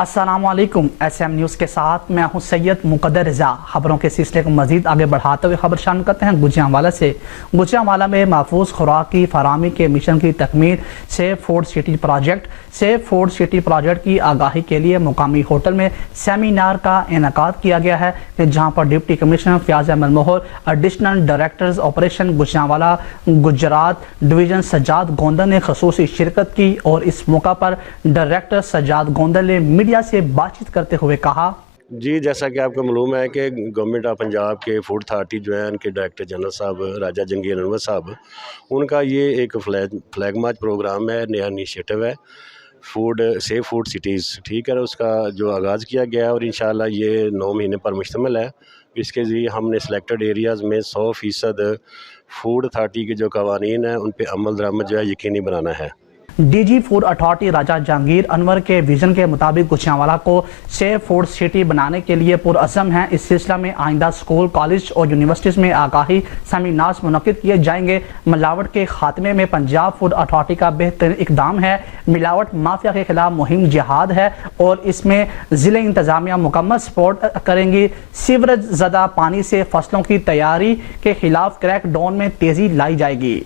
अस्सलामुअलैकुम। SM news के साथ मैं हूं सैयद मुकद्दर रज़ा। खबरों के सिलसिले को मजीद आगे बढ़ाते हुए खबर शामिल करते हैं गुजरांवाला से। गुजरांवाला में महफूज खुराक की फराहमी के मिशन की तकमील सेव फूड सिटी प्रोजेक्ट की आगाही के लिए मुकामी होटल में सेमिनार का इनेकाद किया गया है, जहाँ पर डिप्टी कमिश्नर फयाज अहमद मोहर, additional directors operation Gujranwala Gujarat division Sajjad Gondal ने खसूसी शिरकत की और इस मौका पर डायरेक्टर सज्जाद गोंदल ने मीडिया से बातचीत करते हुए कहा। जी, जैसा कि आपको मालूम है कि गवर्नमेंट ऑफ पंजाब के फूड अथॉरिटी जो है, उनके डायरेक्टर जनरल साहब राजा जंगीर अनवर साहब, उनका ये एक फ्लैग मार्च प्रोग्राम है, नया इनिशिएटिव है सेफ फूड सिटीज़, ठीक है। उसका जो आगाज़ किया गया है और इंशाल्लाह ये 9 महीने पर मुश्तमिल है। इसके ज़रिए हमने सेलेक्टेड एरियाज़ में 100% फूड अथॉरिटी के जो कवानीन हैं उन पर अमल दरामद जो है यकीनी बनाना है। डीजी फूड अथॉरिटी राजा जहांगीर अनवर के विजन के मुताबिक गुजरांवाला को सेफ फूड सिटी बनाने के लिए पुरअज़म है। इस सिलसिला में आइंदा स्कूल, कॉलेज और यूनिवर्सिटीज़ में आगाही सेमिनार्स मुनक्किद किए जाएंगे। मिलावट के खात्मे में पंजाब फूड अथॉरिटी का बेहतरीन इकदाम है। मिलावट माफिया के खिलाफ मुहिम जिहाद है और इसमें ज़िले इंतजामिया मुकम्मल सपोर्ट करेंगी। सीवरेज ज़दा पानी से फसलों की तैयारी के खिलाफ क्रैक डाउन में तेज़ी लाई जाएगी।